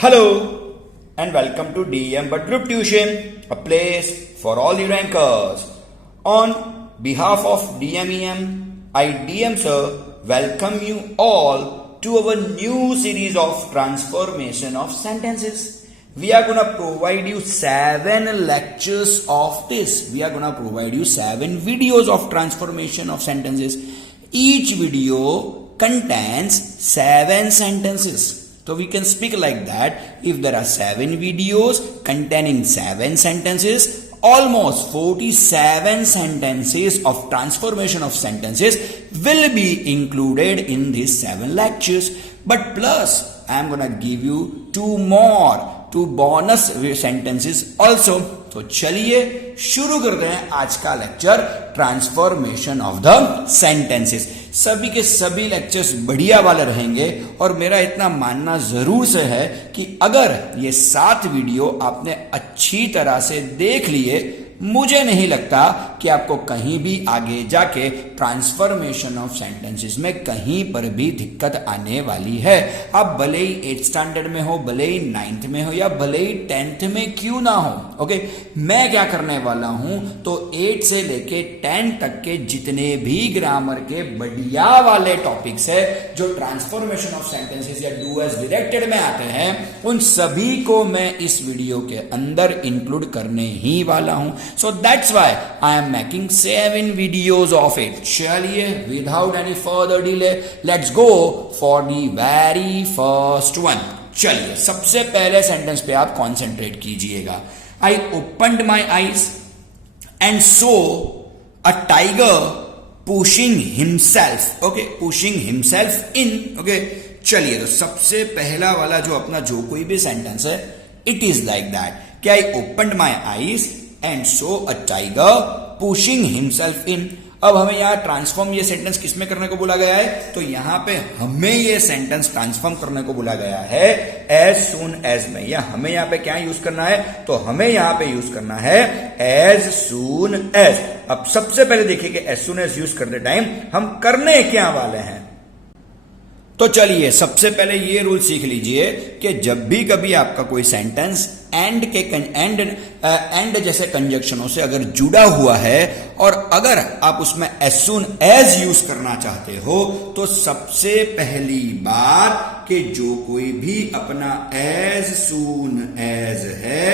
Hello and welcome to DM But Group Tuition, a place for all your rankers. On behalf of DMEM, I DM sir welcome you all to our new series of transformation of sentences. We are gonna provide you 7 lectures of this. We are gonna provide you 7 videos of transformation of sentences. Each video contains 7 sentences. So we can speak like that. If there are 7 videos containing 7 sentences, almost 47 sentences of transformation of sentences will be included in these 7 lectures. But plus, I am gonna give you 2 bonus sentences also. तो चलिए शुरू करते हैं आज का lecture transformation of the sentences. सभी के सभी लेक्चर्स बढ़िया वाले रहेंगे और मेरा इतना मानना जरूर से है कि अगर ये 7 वीडियो आपने अच्छी तरह से देख लिए, मुझे नहीं लगता कि आपको कहीं भी आगे जाके ट्रांसफॉर्मेशन ऑफ सेंटेंसेस में कहीं पर भी दिक्कत आने वाली है। आप भले ही 8th स्टैंडर्ड में हो, भले ही 9th में हो या भले ही 10th में क्यों ना हो। ओके, मैं क्या करने वाला हूं तो 8 से लेके 10 तक के जितने भी ग्रामर के बढ़िया वाले टॉपिक्स है जो ट्रांसफॉर्मेशन ऑफ सेंटेंसेस या डू एज डायरेक्टेड में आते हैं, उन सभी को मैं इस वीडियो के अंदर इंक्लूड करने ही वाला हूं। So that's why I am making 7 videos of it. चलिए, without any further delay, let's go for the very first one. चलिए, सबसे पहले सेंटेंस पे आप कॉन्सेंट्रेट कीजिएगा। I opened my eyes and saw a tiger pushing himself. Okay, pushing himself in. Okay, चलिए, तो सबसे पहला वाला जो अपना जो कोई भी सेंटेंस है, it is like that कि I opened my eyes and saw a tiger pushing himself in. अब हमें यहां ट्रांसफॉर्म ये सेंटेंस किसमें करने को बोला गया है, तो यहां पे हमें ये सेंटेंस ट्रांसफॉर्म करने को बोला गया है एज सून एज में। या हमें यहां पे क्या यूज करना है, तो हमें यहां पे यूज करना है एज सून एज। अब सबसे पहले देखिए कि एज सून एज यूज करते टाइम हम करने क्या वाले हैं। तो चलिए, सबसे पहले ये रूल सीख लीजिए कि जब भी कभी आपका कोई सेंटेंस एंड जैसे कंजक्शनों से अगर जुड़ा हुआ है और अगर आप उसमें एज सून एज यूज करना चाहते हो, तो सबसे पहली बार कि जो कोई भी अपना एज सून एज है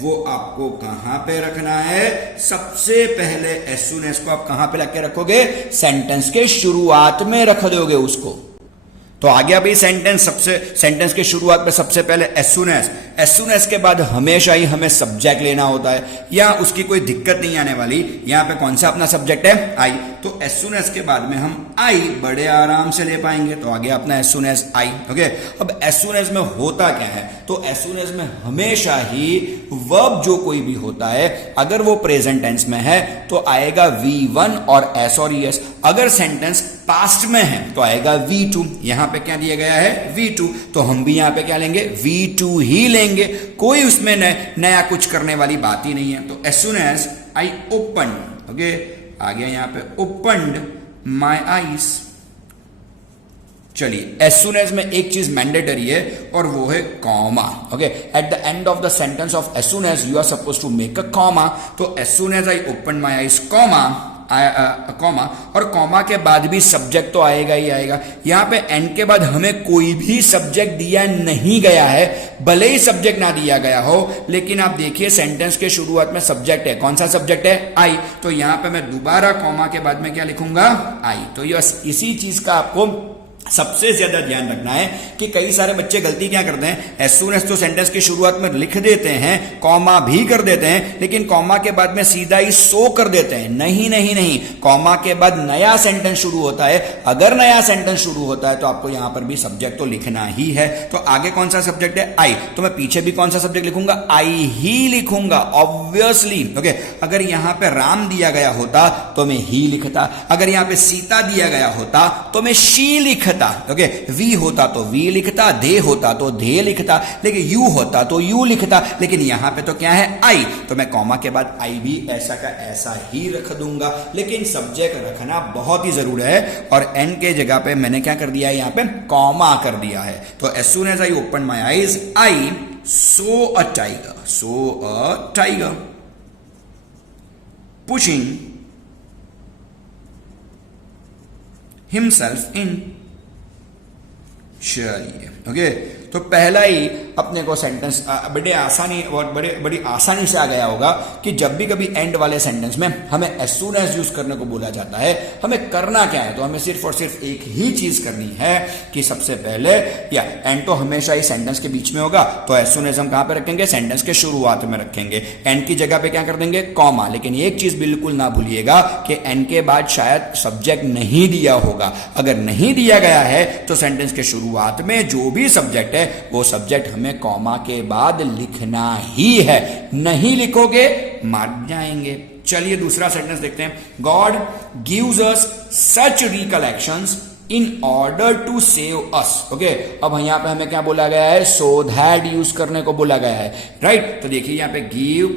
वो आपको कहां पे रखना है। सबसे पहले एज सून एज को आप कहां पे रख के रखोगे, सेंटेंस के शुरुआत में रख दोगे उसको। तो आ गया भाई सेंटेंस के शुरुआत में सबसे पहले एज सून एज के बाद हमेशा ही हमें सब्जेक्ट लेना होता है, या उसकी कोई दिक्कत नहीं आने वाली। यहां पे कौन सा अपना सब्जेक्ट है, आई। तो एज सून एज के बाद में हम आई बड़े आराम से ले पाएंगे। तो आ गया अपना as soon as I. Okay, अब एज सून एज में होता क्या है, तो एज सून एज में हमेशा ही वर्ब जो कोई भी होता है, अगर वो प्रेजेंट टेंस में है तो आएगा V1 और S और ES। अगर सेंटेंस पास्ट में है तो आएगा V2। यहां पे क्या दिया गया है, V2, तो हम भी यहां पे क्या लेंगे, V2 ही लेंगे। कोई उसमें नया कुछ करने वाली बात ही नहीं है। तो as soon as I open, okay, आ गया यहां पे ओपन्ड माई आईज। चलिए, एज सून एज में एक चीज मैंडेटरी है और वो है comma. Okay, at the end of the sentence of as soon as you are suppose to make a comma. तो as soon as I open my eyes comma, और comma के बाद भी सब्जेक्ट तो आएगा ही आएगा। यहां पे एंड के बाद हमें कोई भी सब्जेक्ट दिया नहीं गया है, भले ही सब्जेक्ट ना दिया गया हो, लेकिन आप देखिए सेंटेंस के शुरुआत में सब्जेक्ट है। कौन सा सब्जेक्ट है, आई। तो यहां पे मैं दोबारा कॉमा के बाद में क्या लिखूंगा, आई। तो ये इसी चीज का आपको सबसे ज्यादा ध्यान रखना है कि कई सारे बच्चे गलती क्या करते हैं, एज सून एज तो सेंटेंस की शुरुआत में लिख देते हैं, कॉमा भी कर देते हैं, लेकिन कॉमा के बाद में सीधा ही सो कर देते हैं। नहीं, कॉमा के बाद नया सेंटेंस शुरू होता है। अगर नया सेंटेंस शुरू होता है तो आपको यहां पर भी सब्जेक्ट तो लिखना ही है। तो आगे कौन सा सब्जेक्ट है, आई। तो मैं पीछे भी कौन सा सब्जेक्ट लिखूंगा, आई ही लिखूंगा ऑब्वियसली। ओके, अगर यहां पे राम दिया गया होता तो मैं ही लिखता, अगर यहां पे सीता दिया गया होता तो मैं शी लिखता। लिखता, ओके, वी होता तो वी लिखता, दे होता तो दे लिखता, लेकिन यू होता तो यू लिखता, लेकिन यहां पे तो क्या है आई, तो मैं कॉमा के बाद आई भी ऐसा का ऐसा ही रख दूंगा, लेकिन सब्जेक्ट रखना बहुत ही जरूरी है और एन के जगह पे मैंने क्या कर दिया है यहां पे कॉमा कर दिया है। तो as soon as I open my eyes I saw a tiger pushing himself in। चलिए ओके, तो पहला ही अपने को सेंटेंस बड़ी आसानी से आ गया होगा कि जब भी कभी एंड वाले सेंटेंस में हमें एज सून एज यूज करने को बोला जाता है, हमें करना क्या है, तो हमें सिर्फ और सिर्फ एक ही चीज करनी है कि सबसे पहले या एंड तो हमेशा ही सेंटेंस के बीच में होगा, तो एज सून एज हम कहां पे रखेंगे, सेंटेंस के शुरुआत में रखेंगे, एंड की जगह पे क्या कर देंगे कॉमा। लेकिन एक चीज बिल्कुल ना भूलिएगा कि एंड के बाद शायद सब्जेक्ट नहीं दिया होगा, अगर नहीं दिया गया है तो सेंटेंस के शुरुआत में जो भी सब्जेक्ट है वो सब्जेक्ट हमें कॉमा के बाद लिखना ही है, नहीं लिखोगे मार जाएंगे। चलिए दूसरा सेंटेंस देखते हैं। God gives us such recollections in order to save us. Okay, अब यहां पे हमें क्या बोला गया है, सो दैट यूज करने को बोला गया है, राइट। तो देखिए यहां पे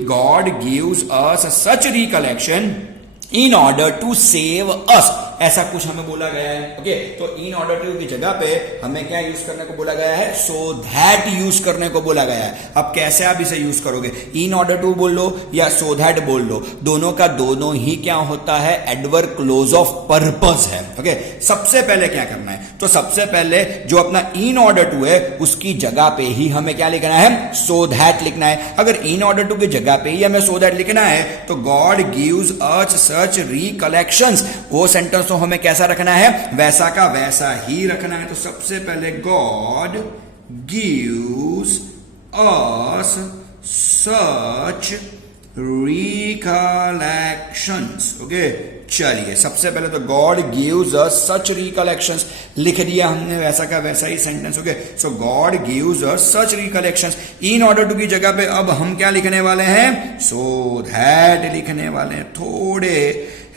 God gives us such recollection in order to save us, ऐसा कुछ हमें बोला गया है। ओके, तो इन ऑर्डर टू की जगह पे हमें क्या यूज करने को बोला गया है, सो दैट यूज करने को बोला गया है। अब कैसे आप इसे यूज करोगे, इन ऑर्डर टू बोल लो या सो दैट बोल लो, दोनों का दोनों ही क्या होता है, एडवर्ब क्लोज ऑफ पर्पस है। ओके, सबसे पहले क्या करना है, तो सबसे पहले जो अपना इन ऑर्डर टू है उसकी जगह पे ही हमें क्या लिखना है, सो दैट लिखना है। अगर इन ऑर्डर टू की जगह पे ही हमें सो दैट लिखना है तो God gives us such recollections, वो सेंटेंस तो हमें कैसा रखना है, वैसा का वैसा ही रखना है। तो सबसे पहले God gives us such recollections. Okay, चलिए सबसे पहले तो God gives us such recollections लिख दिया हमने, वैसा का वैसा ही sentence. Okay, so God gives us such recollections, in order to की जगह पे अब हम क्या लिखने वाले हैं, सो दैट लिखने वाले हैं। थोड़े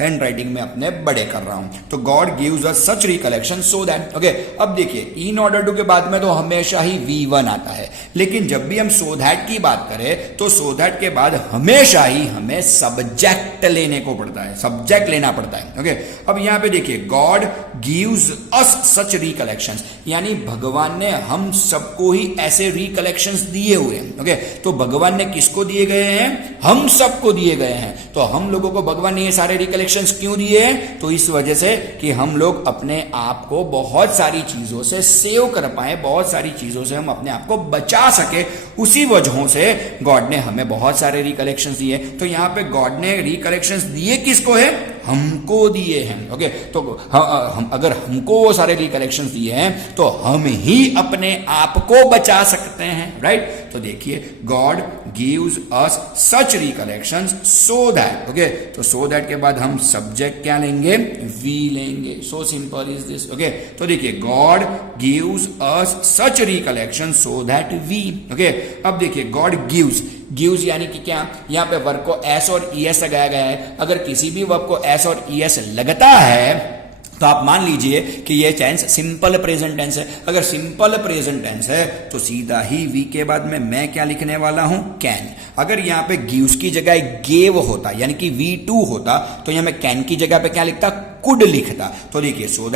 हैंड राइटिंग में अपने बड़े कर रहा हूं, तो God gives us such recollection so that. Okay, अब देखिए इन ऑर्डर टू के बाद में तो हमेशा ही V1 आता है, लेकिन जब भी हम सो दैट की बात करें तो सो दैट के बाद हमेशा ही हमें सब्जेक्ट लेने को पड़ता है, सब्जेक्ट लेना पड़ता है। ओके, अब यहां पे देखिए God gives us such recollections, यानी भगवान ने हम सबको ही ऐसे रिकलेक्शंस दिए हुए हैं। ओके, तो भगवान ने किसको दिए गए हैं, हम सबको दिए गए हैं। तो हम लोगों को भगवान ने ये सारे रिकलेक्शंस क्यों दिए हैं, तो इस वजह से कि हम लोग अपने आप को बहुत सारी चीजों से सेव कर पाए, बहुत सारी चीजों से हम अपने आप को बचा सके, उसी वजहों से गॉड ने हमें बहुत सारे रिकलेक्शंस दिए। तो यहां पे गॉड ने रिकलेक्शंस दिए किसको है, हमको दिए हैं। ओके, तो हम अगर हमको वो सारे रिकलेक्शंस दिए हैं तो हम ही अपने आप को बचा सकते हैं, राइट। तो देखिए God gives us such recollections so that. Okay, तो सो दैट के बाद हम सब्जेक्ट क्या लेंगे, वी लेंगे। So simple is this. Okay, तो देखिए God gives us such recollection so that we. Okay, अब देखिए गॉड गिव्स यानी कि क्या, यहां पे वर्ब को एस और ईएस लगाया गया है। अगर किसी भी वर्ब को एस और ईएस लगता है तो आप मान लीजिए कि ये टेंस सिंपल प्रेजेंट टेंस है। अगर सिंपल प्रेजेंट टेंस है तो सीधा ही वी के बाद में मैं क्या लिखने वाला हूं, कैन। अगर यहां पे गिव्स की जगह गेव होता यानी कि V2 होता तो यहां मैं कैन की जगह पे क्या लिखता, कुड लिखता। तो देखिए सो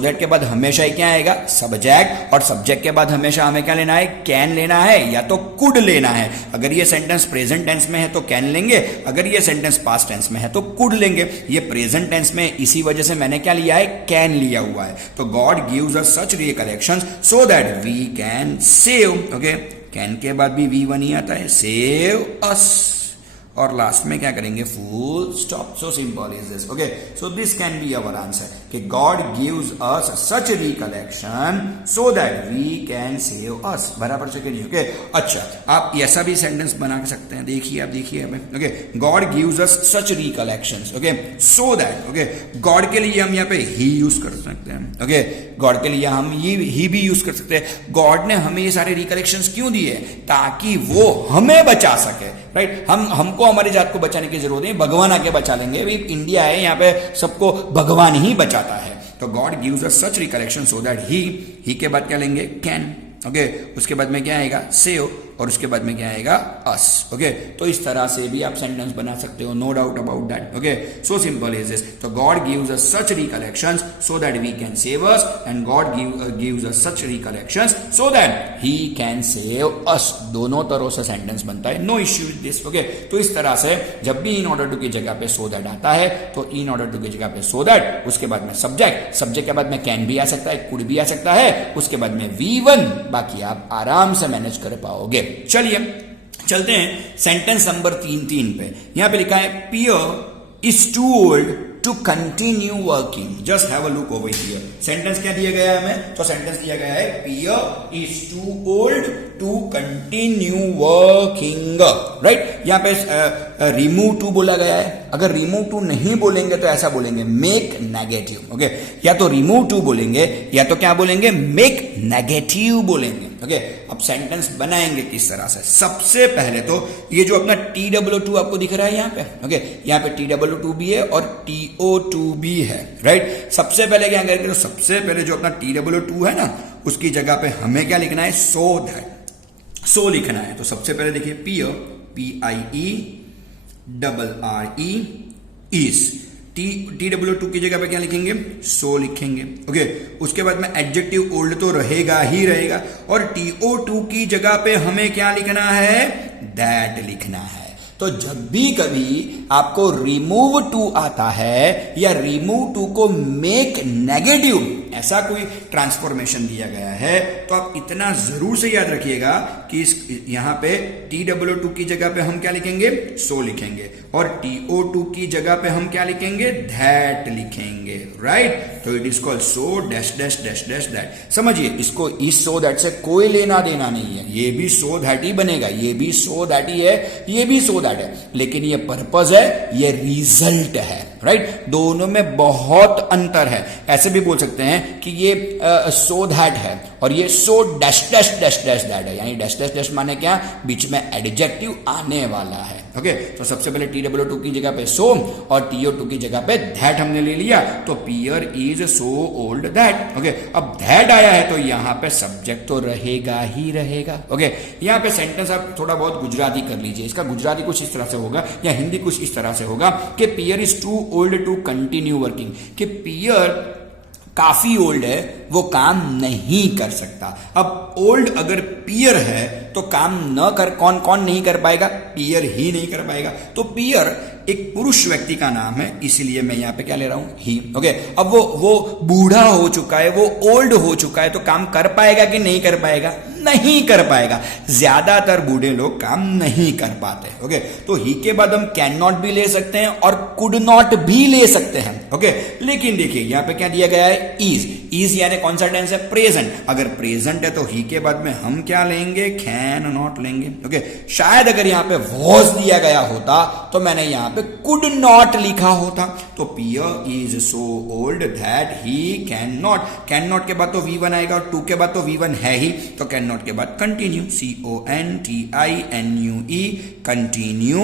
दैट के बाद हमेशा ही क्या आएगा, सब्जेक्ट, और सब्जेक्ट के बाद हमेशा हमें क्या लेना है, कैन लेना है या तो कुड लेना है। अगर ये सेंटेंस प्रेजेंट टेंस में है तो कैन लेंगे, अगर ये सेंटेंस पास्ट टेंस में है तो कुड लेंगे। ये प्रेजेंट टेंस में, इसी वजह से मैंने क्या लिया है, कैन लिया हुआ है। तो God gives us such recollections so that we can save. Okay, can के बाद भी V1 ही आता है, सेव अस, और लास्ट में क्या करेंगे, full stop. So simple is this. Okay, so this can be our answer कि God gives us such recollection so that we can save us. बराबर से करिए। ओके, अच्छा आप ऐसा भी सेंटेंस बना सकते हैं, देखिए आप देखिए हमें। Okay, God gives us such recollections, okay, so that. Okay, God के लिए हम यहाँ पे ही यूज कर सकते हैं। ओके, गॉड के लिए हम ही भी यूज कर सकते हैं। गॉड ने हमें ये सारे रिकलेक्शंस क्यों दिए, ताकि वो हमें बचा सके, राइट। हमको हमारी जात को बचाने की जरूरत नहीं, भगवान आके बचा लेंगे। अभी इंडिया है, यहाँ पे सबको भगवान ही बचाता है। तो God gives us such recollection so that ही के बाद क्या लेंगे, कैन, ओके, उसके बाद में क्या आएगा, सेव, और उसके बाद में क्या आएगा, अस, ओके। तो इस तरह से भी आप सेंटेंस बना सकते हो, no doubt about that, okay. So simple is this. तो God gives us such recollections so that we can save us, and God gives us such recollections so that he can save us. दोनों तरह से sentence बनता है, no issue with this, okay. तो इस तरह से जब भी इन ऑर्डर टू की जगह पे सो दैट आता है तो इन ऑर्डर टू की जगह पे सो दैट, उसके बाद में सब्जेक्ट, सब्जेक्ट के बाद में कैन भी आ सकता है, कुड भी आ सकता है, उसके बाद में V1, बाकी आप आराम से मैनेज कर पाओगे। चलिए चलते हैं सेंटेंस नंबर 3 पे। यहां पे लिखा है peer is too old to continue working. Just have a look over here. Sentence क्या दिया गया है हमें, तो सेंटेंस दिया गया है peer is too old to continue working, right. यहां पे रिमूव टू बोला गया है। अगर रिमूव टू नहीं बोलेंगे तो ऐसा बोलेंगे मेक नेगेटिव, ओके। या तो रिमूव टू बोलेंगे या तो क्या बोलेंगे, मेक नेगेटिव बोलेंगे, ओके। अब सेंटेंस बनाएंगे किस तरह से, सबसे पहले तो ये जो अपना TW2 आपको दिख रहा है यहाँ पे, ओके, यहाँ पे TW2 भी है और TO2 भी है, राइट। सबसे पहले क्या करेंगे, तो सबसे पहले जो अपना TW2 है ना, उसकी जगह पे हमें क्या लिखना है, सो दैट, सो लिखना है। तो सबसे पहले देखिए पियर, PIE RRE इज, TW2 की जगह पे क्या लिखेंगे, सो लिखेंगे, ओके। उसके बाद में एडजेक्टिव ओल्ड तो रहेगा ही रहेगा, और TO2 की जगह पे हमें क्या लिखना है, दैट लिखना है। तो जब भी कभी आपको रिमूव टू आता है या रिमूव टू को मेक नेगेटिव, ऐसा कोई ट्रांसफॉर्मेशन दिया गया है, तो आप इतना जरूर से याद रखिएगा कि इस यहां पे TW2 की जगह पे हम क्या लिखेंगे, सो लिखेंगे, और TO2 की जगह पे हम क्या लिखेंगे, दैट लिखेंगे, राइट। तो it is called so dash dash dash dash that. समझिए, इसको इस सो दैट से कोई लेना देना नहीं है। ये भी सो दैट ही बनेगा, ये भी सो दैट ही है, ये भी सो दैट है, लेकिन ये पर्पज है, ये रिजल्ट है, राइट। दोनों में बहुत अंतर है। ऐसे भी बोल सकते हैं कि ये सो दैट है और ये so dash dash dash dash that है, यानी डैश डैश डैश माने क्या, बीच में एडजेक्टिव आने वाला है, ओके। तो सबसे पहले TW2 की जगह पे सो और TO2 की जगह पे दैट हमने ले लिया, तो peer is so old that, okay. अब दैट आया है तो यहां पे सब्जेक्ट तो रहेगा ही रहेगा, ओके। यहां पे सेंटेंस आप थोड़ा बहुत गुजराती कर लीजिए। इसका गुजराती कुछ इस तरह से होगा या हिंदी कुछ इस तरह से होगा कि peer is too old to continue working, कि पियर काफी ओल्ड है, वो काम नहीं कर सकता। अब ओल्ड अगर पियर है तो काम न कर, कौन कौन नहीं कर पाएगा, पियर ही नहीं कर पाएगा। तो पियर एक पुरुष व्यक्ति का नाम है, इसीलिए मैं यहां पे क्या ले रहा हूं, ही, ओके। अब वो बूढ़ा हो चुका है, वो ओल्ड हो चुका है, तो काम कर पाएगा कि नहीं कर पाएगा, नहीं कर पाएगा। ज्यादातर बूढ़े लोग काम नहीं कर पाते, ओके। तो ही के बाद हम कैन नॉट भी ले सकते हैं और कुड नॉट भी ले सकते हैं, ओके। लेकिन देखिए यहां पे क्या दिया गया है, इज, इज यानी कौन सा टेंस है, प्रेजेंट। अगर प्रेजेंट है तो ही के बाद में हम क्या लेंगे, कैन नॉट लेंगे, ओके। शायद अगर यहां पे वॉज दिया गया होता तो मैंने यहां पे कुड नॉट लिखा होता। तो peer is so old that he can not, can not के बाद तो V1 आएगा और टू के बाद तो V1 है ही, तो कैन नॉट के बाद continue, CONTINUE, continue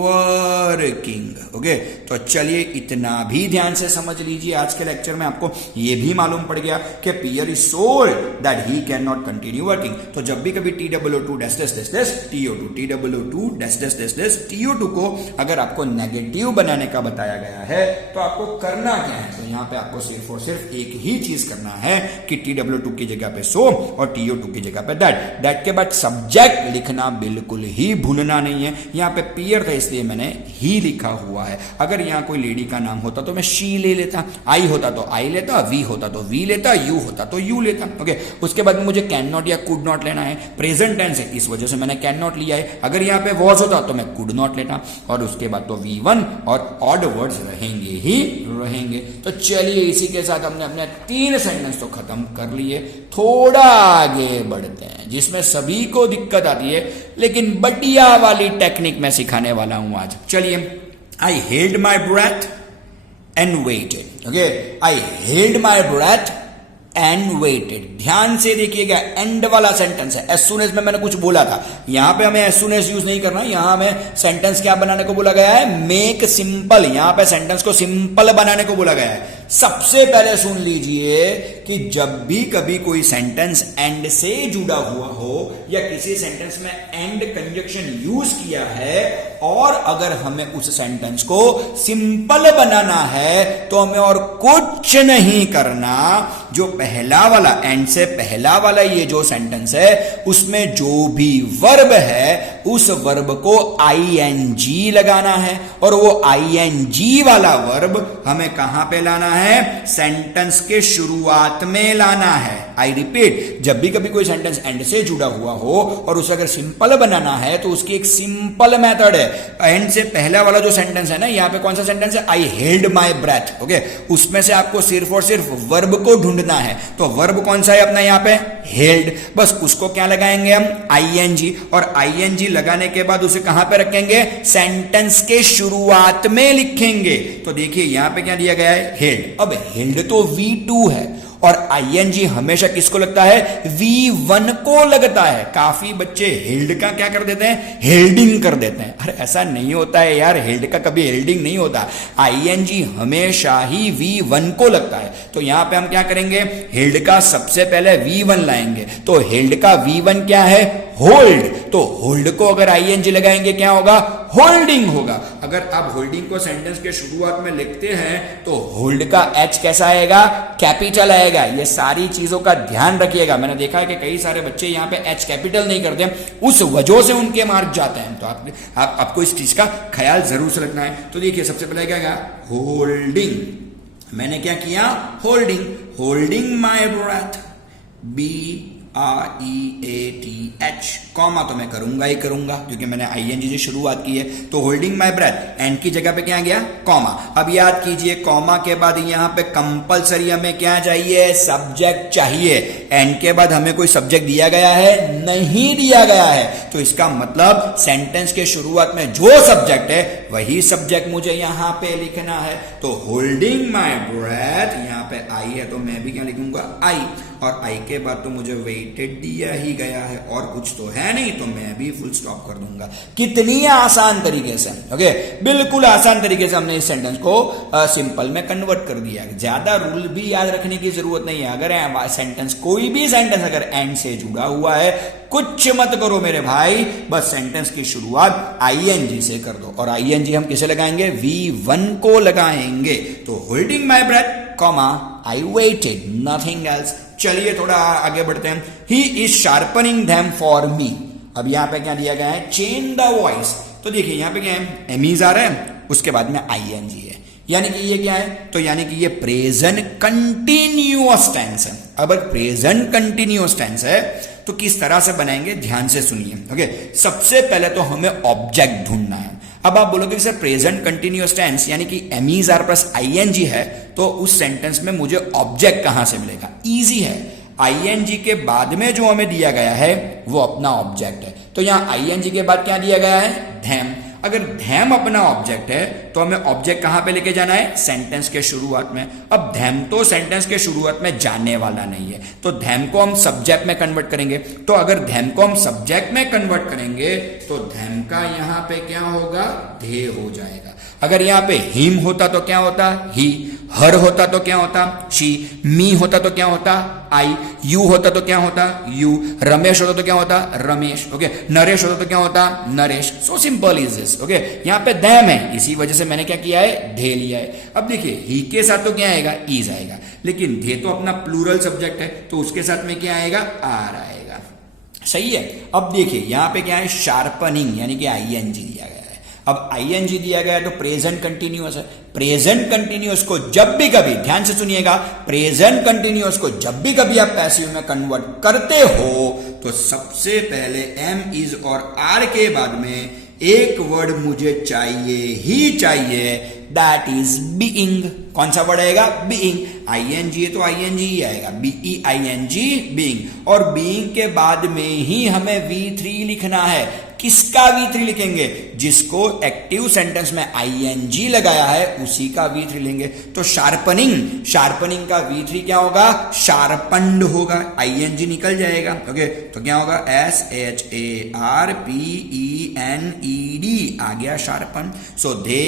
working, okay. तो चलिए इतना भी ध्यान से समझ लीजिए, आज के लेक्चर में आपको ये भी मालूम पड़ गया कि peer is so old that he can not continue working. तो जब भी कभी TW2 dash dash dash dash TO2, TW2 dash dash dash dash TO2 को अगर आपको नेगेटिव बनाने का बताया गया है तो आपको करना क्या है, तो यहां पे आपको सिर्फ और सिर्फ एक ही चीज करना है कि TW2 की जगह पे सो और TO2 की जगह पे दैट, दैट के बाद सब्जेक्ट लिखना बिल्कुल ही भूलना नहीं है। यहां पे पियर था इसलिए मैंने ही लिखा हुआ है। अगर यहां कोई लेडी का नाम होता तो मैं शी ले लेता, आई होता तो आई लेता, वी होता तो वी लेता, यू होता तो यू लेता, ओके। उसके बाद में मुझे कैन नॉट या कुड नॉट लेना है, प्रेजेंट टेंस है इस वजह से मैंने कैन नॉट लिया है। अगर यहां पे वॉज होता तो मैं कुड नॉट लेता, और उसके बाद तो V1 और ऑड वर्ड्स रहेंगे ही रहेंगे। तो चलिए इसी के साथ हमने अपने 3 सेंटेंस तो खत्म कर लिए। थोड़ा आगे बढ़ते हैं जिसमें सभी को दिक्कत आती है, लेकिन बढ़िया वाली टेक्निक मैं सिखाने वाला हूं आज। चलिए, I held my breath and waited, okay. I held my breath and waited. ध्यान से देखिएगा, एंड वाला सेंटेंस है। एज सून एज में मैंने कुछ बोला था, यहां पे हमें एज सून एज यूज नहीं करना। यहां हमें सेंटेंस क्या बनाने को बोला गया है, मेक सिंपल। यहां पे सेंटेंस को सिंपल बनाने को बोला गया है। सबसे पहले सुन लीजिए कि जब भी कभी कोई सेंटेंस एंड से जुड़ा हुआ हो या किसी सेंटेंस में एंड कंजक्शन यूज किया है और अगर हमें उस सेंटेंस को सिंपल बनाना है तो हमें और कुछ नहीं करना। जो पहला वाला एंड से पहला वाला ये जो सेंटेंस है उसमें जो भी वर्ब है उस वर्ब को आईएनजी लगाना है और वो आईएनजी वाला वर्ब हमें कहां पे लाना है? सेंटेंस के शुरुआत में लाना है। आई रिपीट, जब भी कभी कोई सेंटेंस एंड से जुड़ा हुआ हो और उसे अगर सिंपल बनाना है तो उसकी एक सिंपल मेथड है। एंड से पहला वाला जो सेंटेंस है ना, यहां पे कौन सा सेंटेंस है? I held my breath. Okay, उसमें से आपको सिर्फ और सिर्फ वर्ब को ढूंढना है। तो वर्ब कौन सा है अपना यहां पे? हेल्ड। बस उसको क्या लगाएंगे हम? आईएनजी। और आईएनजी लगाने के बाद उसे कहां पे रखेंगे? सेंटेंस के शुरुआत में लिखेंगे। तो देखिए यहां पे क्या दिया गया है? हेल्ड। अब हेल्ड तो V2 है और आईएनजी हमेशा किसको लगता है? V1 को लगता है। काफी बच्चे हेल्ड का क्या कर देते हैं? हेल्डिंग कर देते हैं। अरे ऐसा नहीं होता है यार, हेल्ड का कभी हेल्डिंग नहीं होता। आईएनजी हमेशा ही V1 को लगता है। तो यहां पे हम क्या करेंगे? हेल्ड का सबसे पहले V1 लाएंगे। तो हेल्ड का V1 क्या है? होल्ड। तो होल्ड को अगर आईएनजी लगाएंगे क्या होगा? होल्डिंग होगा। अगर आप होल्डिंग को सेंटेंस के शुरुआत में लिखते हैं तो होल्ड का एच कैसा आएगा? कैपिटल आएगा। ये सारी चीजों का ध्यान रखिएगा। मैंने देखा है कि कई सारे बच्चे यहां पे एच कैपिटल नहीं करते, उस वजह से उनके मार्क जाते हैं। तो आपको इस चीज का ख्याल जरूर से रखना है। तो देखिए सबसे पहले क्या क्या? होल्डिंग। मैंने क्या किया? Holding. Holding my breath, BREATH, comma तो मैं करूंगा ही करूंगा क्योंकि मैंने आईएनजी से शुरुआत की है। तो होल्डिंग माई ब्रेथ, एंड की जगह पे क्या गया? कॉमा। अब याद कीजिए कॉमा के बाद यहां पे कंपलसरी हमें क्या चाहिए? सब्जेक्ट चाहिए। एंड के बाद हमें कोई सब्जेक्ट दिया गया है? नहीं दिया गया है। तो इसका मतलब सेंटेंस के शुरुआत में जो सब्जेक्ट है वही सब्जेक्ट मुझे यहां पे लिखना है। तो होल्डिंग माई ब्रेथ, यहां पे आई है तो मैं भी क्या लिखूंगा? आई। और आई के बाद तो मुझे वेटेड दिया ही गया है और कुछ तो है नहीं, तो मैं भी फुल स्टॉप कर दूंगा। कितनी आसान तरीके से, ओके, बिल्कुल आसान तरीके से हमने इस सेंटेंस को सिंपल में कन्वर्ट कर दिया। ज्यादा रूल भी याद रखने की जरूरत नहीं है। अगर सेंटेंस, कोई भी सेंटेंस अगर एंड से जुड़ा हुआ है, कुछ मत करो मेरे भाई, बस सेंटेंस की शुरुआत आईएनजी से कर दो। और आईएनजी हम किसे लगाएंगे? V1 को लगाएंगे। तो holding my breath, comma, I waited, nothing else. चलिए थोड़ा आगे बढ़ते हैं। He is sharpening them for me. अब यहां पे क्या दिया गया है? Change the voice. तो देखिए यहां पे क्या है? एमीज आ रहा है, उसके बाद में आईएनजी है, यानी कि ये क्या है? तो यानी कि ये प्रेजेंट कंटिन्यूअस टेंस है। अब प्रेजेंट कंटिन्यूअस टेंस है तो किस तरह से बनाएंगे? ध्यान से सुनिए। ओके, सबसे पहले तो हमें ऑब्जेक्ट ढूंढना है। अब आप बोलोगे सर प्रेजेंट कंटिन्यूअस टेंस यानी कि एमीज आर प्लस आईएनजी है, तो उस सेंटेंस में मुझे ऑब्जेक्ट कहां से मिलेगा? इजी है, आईएनजी के बाद में जो हमें दिया गया है वो अपना ऑब्जेक्ट है। तो यहां आईएनजी के बाद क्या दिया गया है? धैम। अगर धैम अपना ऑब्जेक्ट है तो हमें ऑब्जेक्ट कहां पे लेके जाना है? सेंटेंस के शुरुआत में। अब धैम तो सेंटेंस के शुरुआत में जाने वाला नहीं है, तो धैम को हम सब्जेक्ट में कन्वर्ट करेंगे। तो अगर धैम को हम सब्जेक्ट में कन्वर्ट करेंगे तो धैम का यहां पे क्या होगा? धे हो जाएगा। अगर यहां पे हिम होता तो क्या होता? ही। हर होता तो क्या होता? शी। मी होता तो क्या होता? आई। यू होता तो क्या होता? यू। रमेश होता तो क्या होता? रमेश। ओके, नरेश होता तो क्या होता? नरेश। सो सिंपल इज दिस। ओके, यहां पे दैम है, इसी वजह से मैंने क्या किया है? धे लिया है। अब देखिए ही के साथ तो क्या आएगा? इज आएगा, लेकिन धे तो अपना प्लूरल सब्जेक्ट है तो उसके साथ में क्या आएगा? आर आएगा। सही है। अब देखिए यहां पे क्या है? शार्पनिंग, यानी कि आईएनजी दिया गया है। अब आईएनजी दिया गया है तो प्रेजेंट कंटिन्यूअस है। प्रेजेंट कंटिन्यूअस को जब भी कभी, ध्यान से सुनिएगा, प्रेजेंट कंटिन्यूअस को जब भी कभी आप पैसिव में कन्वर्ट करते हो तो सबसे पहले एम, इज और आर के बाद में एक वर्ड मुझे चाहिए ही चाहिए, दैट इज बीइंग। कौन सा वर्ड आएगा? बीइंग। आईएनजी है तो आईएनजी ही आएगा, BEING, बीइंग। और बीइंग के बाद में ही हमें V3 लिखना है। किसका V3 लिखेंगे? जिसको एक्टिव सेंटेंस में आईएनजी लगाया है उसी का V3 लेंगे। तो शार्पनिंग, शार्पनिंग का V3 क्या होगा? शार्पन्ड होगा, आईएनजी निकल जाएगा। ओके, तो क्या होगा? SHARPENED आ गया sharpen. So they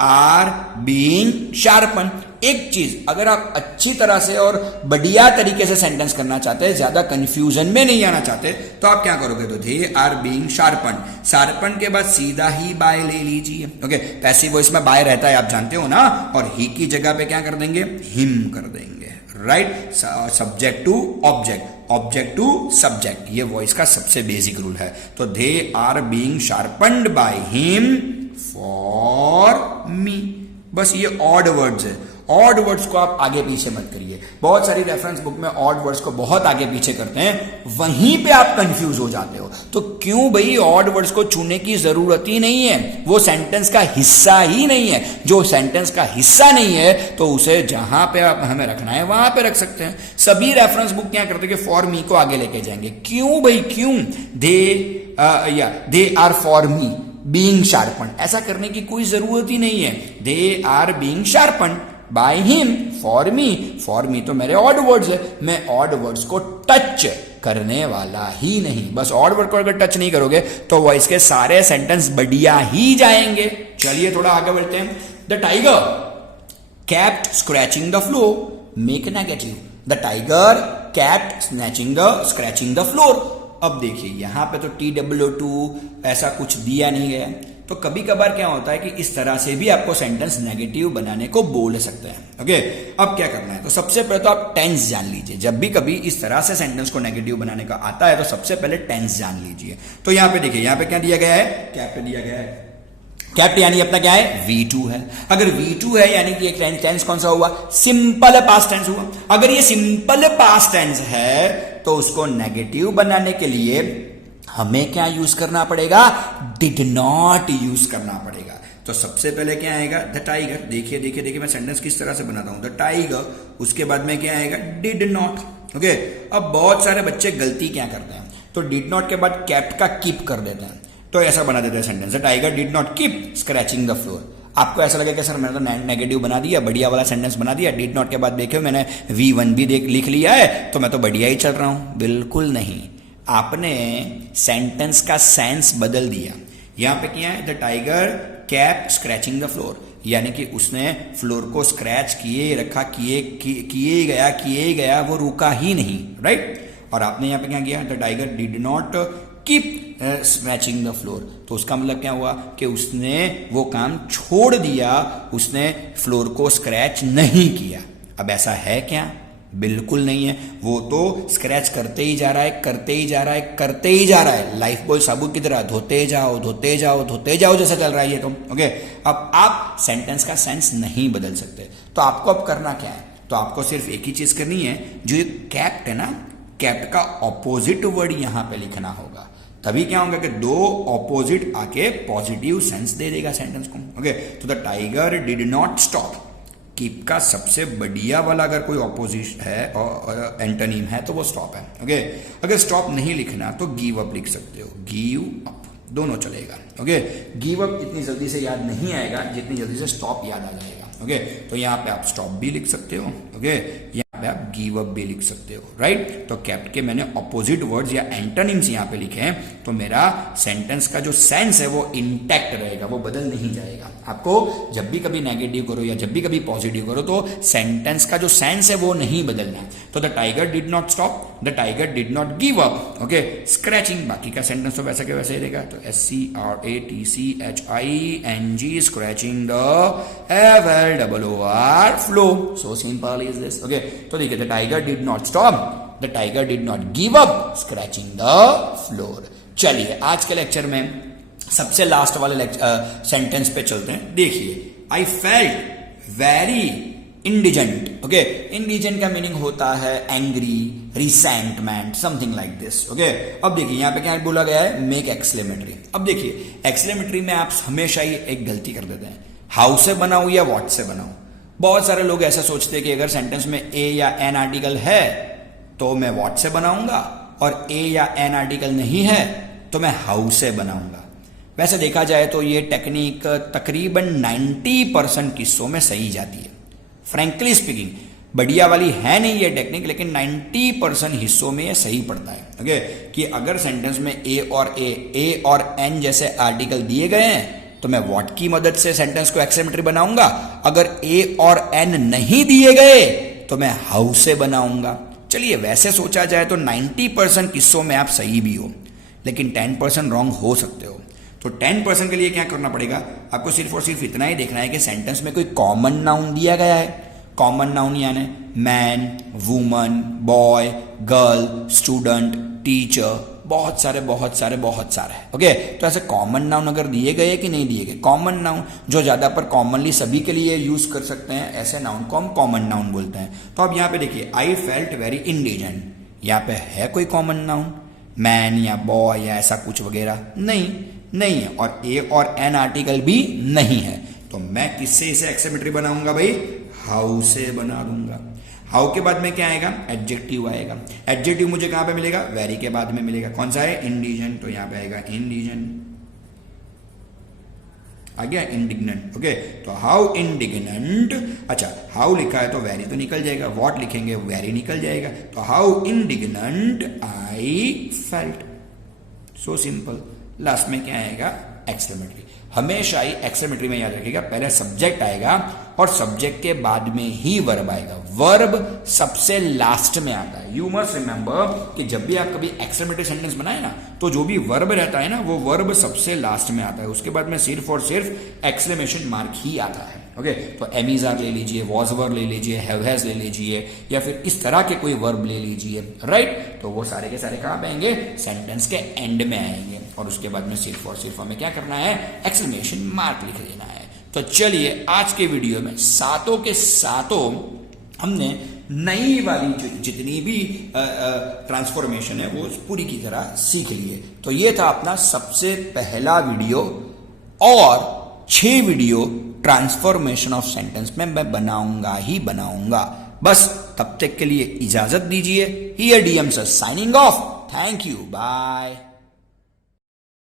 are being sharpen. एक चीज, अगर आप अच्छी तरह से और बढ़िया तरीके से सेंटेंस करना चाहते हैं, ज्यादा कंफ्यूजन में नहीं आना चाहते, तो आप क्या करोगे, तो they are being sharpen, sharpen के बाद सीधा ही बाय ले लीजिए। ओके, पैसिव वॉइस में बाय रहता है, आप जानते हो ना, और ही की जगह पे क्या कर देंगे, हिम कर देंगे। Right, subject to object, object to subject, ये वॉइस का सबसे बेसिक रूल है। तो they are being sharpened by him for me, बस ये ऑड वर्ड्स है। ऑड वर्ड्स को आप आगे पीछे मत करिए, बहुत सारी रेफरेंस बुक में ऑड वर्ड्स को बहुत आगे पीछे करते हैं, वहीं पे आप कंफ्यूज हो जाते हो। तो क्यों भाई, ऑड वर्ड्स को छूने की जरूरत ही नहीं है, वो सेंटेंस का हिस्सा ही नहीं है। जो सेंटेंस का हिस्सा नहीं है तो उसे जहां पे हमें रखना है वहां पे रख सकते हैं। सभी रेफरेंस बुक क्या करते हैं कि फॉर मी को आगे लेके जाएंगे। क्यों भाई, क्यों, they are for me being sharpen, ऐसा करने की कोई जरूरत ही नहीं है। They are being sharpen by him for me तो मेरे ऑड वर्ड्स है, मैं ऑड वर्ड्स को टच करने वाला ही नहीं। बस ऑड वर्ड को अगर टच नहीं करोगे तो वॉइस के सारे सेंटेंस बढ़िया ही जाएंगे। चलिए थोड़ा आगे बढ़ते हैं। The tiger kept scratching the floor, make negative. The tiger kept scratching the floor. अब देखिए यहां पे तो TW2 ऐसा कुछ दिया नहीं गया, तो कभी कभार क्या होता है कि इस तरह से भी आपको सेंटेंस नेगेटिव बनाने को बोल सकते हैं। ओके, अब क्या करना है, तो सबसे पहले तो आप टेंस जान लीजिए। जब भी कभी इस तरह से सेंटेंस को नेगेटिव बनाने का आता है तो सबसे पहले टेंस जान लीजिए। तो यहां पे देखिए, यहां पे क्या दिया गया है, कैप्ट दिया गया है। कैप्ट यानी अपना क्या है, V2 है। अगर V2 है यानी कि एक टेंस कौन सा हुआ, सिंपल पास्ट टेंस हुआ। अगर ये सिंपल पास्ट टेंस है तो उसको नेगेटिव बनाने के लिए हमें क्या यूज करना पड़ेगा, डिड नॉट यूज करना पड़ेगा। तो सबसे पहले क्या आएगा, द टाइगर। देखिए देखिए देखिए, मैं सेंटेंस किस तरह से बनाता हूं, द टाइगर, उसके बाद में क्या आएगा, डिड नॉट। ओके, अब बहुत सारे बच्चे गलती क्या करते हैं, तो डिड नॉट के बाद कैप्ट का कीप कर देते हैं, तो ऐसा बना देते हैं sentence, the tiger did not keep scratching the floor. आपको ऐसा लगेगा सर मैंने तो नेगेटिव बना दिया, बढ़िया वाला सेंटेंस बना दिया, डिड नॉट के बाद देखो मैंने V1 भी लिख लिया है, तो मैं तो बढ़िया ही चल रहा हूं। बिल्कुल नहीं, आपने सेंटेंस का सेंस बदल दिया। यहां पे क्या है, the tiger kept scratching the floor, यानी कि उसने फ्लोर को स्क्रैच किए रखा, किए गया, वो रुका ही नहीं। राइट, और आपने यहां पे क्या किया, the tiger did not keep scratching the floor, तो उसका मतलब क्या हुआ कि उसने वो काम छोड़ दिया, उसने फ्लोर को स्क्रैच नहीं किया। अब ऐसा है क्या, बिल्कुल नहीं है, वो तो स्क्रैच करते ही जा रहा है, करते ही जा रहा है, लाइफ बॉय साबुन की तरह धोते जाओ जैसा चल रहा है ये तो। ओके, अब आप सेंटेंस का सेंस नहीं बदल सकते, तो आपको अब करना क्या है, तो आपको सिर्फ एक ही चीज करनी है, जो ये कैप्ट है ना, कैप्ट का ऑपोजिट वर्ड यहां पे लिखना होगा, तभी क्या होगा कि दो ऑपोजिट आके पॉजिटिव सेंस दे देगा सेंटेंस को। ओके, तो the tiger did not stop, keep का सबसे बढ़िया वाला अगर कोई ऑपोजिट है और एंटोनिम है तो वो स्टॉप है। ओके, अगर स्टॉप नहीं लिखना तो गिव अप लिख सकते हो, गिव अप, दोनों चलेगा। ओके, गिव अप इतनी जल्दी से याद नहीं आएगा जितनी जल्दी से स्टॉप याद आ जाएगा। ओके, तो यहां पे आप स्टॉप भी लिख सकते हो। ओके, यहां पे आप गिव अप भी लिख सकते हो। राइट, तो कैप्ट के मैंने ऑपोजिट वर्ड्स या एंटोनिम्स यहां पे लिखे हैं, तो मेरा सेंटेंस का जो सेंस है वो इंटैक्ट रहेगा, वो बदल नहीं जाएगा। आपको जब भी कभी नेगेटिव करो या जब भी कभी पॉजिटिव करो तो सेंटेंस का जो सेंस है वो नहीं बदलना है। तो the tiger did not stop, the tiger did not give up. Okay, scratching, बाकी का सेंटेंस तो वैसा के वैसे ही रहेगा, तो SCRATCHING, scratching the FLOOR, flow. So simple is this. Okay, तो देखिए, the tiger did not stop, the tiger did not give up scratching the floor. चलिए आज के लेक्चर में सबसे लास्ट वाले सेंटेंस पे चलते हैं। देखिए, I felt very indigent. Okay, indigent का मीनिंग होता है angry, resentment, something like this. Okay, अब देखिए यहाँ पे क्या बोला गया है, मेक एक्सक्लेमेटरी। अब देखिए, एक्सक्लेमेटरी में आप हमेशा ही एक गलती कर देते हैं, हाउ से बनाऊं या व्हाट से बनाऊं। बहुत सारे लोग ऐसा सोचते हैं कि अगर सेंटेंस में ए या एन आर्टिकल है तो मैं व्हाट से बनाऊंगा, और ए या एन आर्टिकल नहीं है तो मैं हाउ से बनाऊंगा। वैसे देखा जाए तो ये टेक्निक तकरीबन 90% किस्सों में सही जाती है। फ्रैंकली स्पीकिंग, बढ़िया वाली है नहीं ये टेक्निक, लेकिन 90% हिस्सों में ये सही पड़ता है। ओके, कि अगर सेंटेंस में ए और एन जैसे आर्टिकल दिए गए हैं तो मैं व्हाट की मदद से सेंटेंस को एक्सक्लेमेटरी बनाऊंगा। अगर ए और एन नहीं दिए गए तो मैं हाउ से बनाऊंगा। चलिए, वैसे सोचा जाए तो 90% किस्सों में आप सही भी हो, लेकिन 10% रॉन्ग हो सकते हो। तो 10% के लिए क्या करना पड़ेगा, आपको सिर्फ और सिर्फ इतना ही देखना है कि सेंटेंस में कोई कॉमन नाउन दिया गया है। कॉमन नाउन यानी man, woman, boy, girl, student, teacher, बहुत सारे ओके। तो ऐसे कॉमन नाउन अगर दिए गए कि नहीं दिए गए, कॉमन नाउन जो ज्यादा पर कॉमनली सभी के लिए यूज कर सकते हैं, ऐसे नाउन को हम कॉमन नाउन बोलते हैं। तो अब यहाँ पे देखिए, आई फेल्ट वेरी इंडिजेंट, यहाँ पे है कोई कॉमन नाउन, मैन या बॉय या ऐसा कुछ वगैरह नहीं है, और ए और एन आर्टिकल भी नहीं है। तो मैं किससे इसे एक्सक्लेमेटरी बनाऊंगा भाई, हाउ से बना दूंगा। हाउ के बाद में क्या आएगा, एडजेक्टिव आएगा। एडजेक्टिव मुझे कहां पे मिलेगा, वेरी के बाद में मिलेगा। कौन सा है, इंडिजेंट, तो यहां पे आएगा इंडिजेंट, आ गया इंडिग्नेंट। ओके, तो हाउ इंडिग्नेंट, अच्छा हाउ लिखा है तो वेरी तो निकल जाएगा, व्हाट लिखेंगे वेरी निकल जाएगा। तो how indignant I felt, so simple. Last में क्या आएगा, एक्सक्लेमेटरी। हमेशा ही एक्सक्लेमेटरी में याद रखिएगा, पहले सब्जेक्ट आएगा और सब्जेक्ट के बाद में ही वर्ब आएगा। वर्ब सबसे लास्ट में आता है। यू मस्ट रिमेंबर कि जब भी आप कभी एक्सक्लेमेटरी सेंटेंस बनाए ना, तो जो भी वर्ब रहता है ना, वो वर्ब सबसे लास्ट में आता है। उसके बाद में सिर्फ और सिर्फ एक्सक्लेमेशन मार्क ही आता है। ओके, तो एमीजार ले लीजिए, वॉज वर ले लीजिए, हैव हैज ले लीजिए, या फिर इस तरह के कोई वर्ब ले लीजिए, राइट। तो वो सारे के सारे कहां पे आएंगे, सेंटेंस के एंड में आएंगे, और उसके बाद में सिर्फ और सिर्फ हमें क्या करना है, एक्सक्लेमेशन मार्क लिख देना है। तो चलिए, आज के वीडियो में सातों के सातों हमने नई वाली जितनी भी ट्रांसफॉर्मेशन है वो पूरी की तरह सीख लिए। तो ये था अपना सबसे पहला वीडियो, और 6 वीडियो ट्रांसफॉर्मेशन ऑफ सेंटेंस में मैं बनाऊंगा। बस तब तक के लिए इजाजत दीजिए। Here DM sir signing off. Thank you, bye.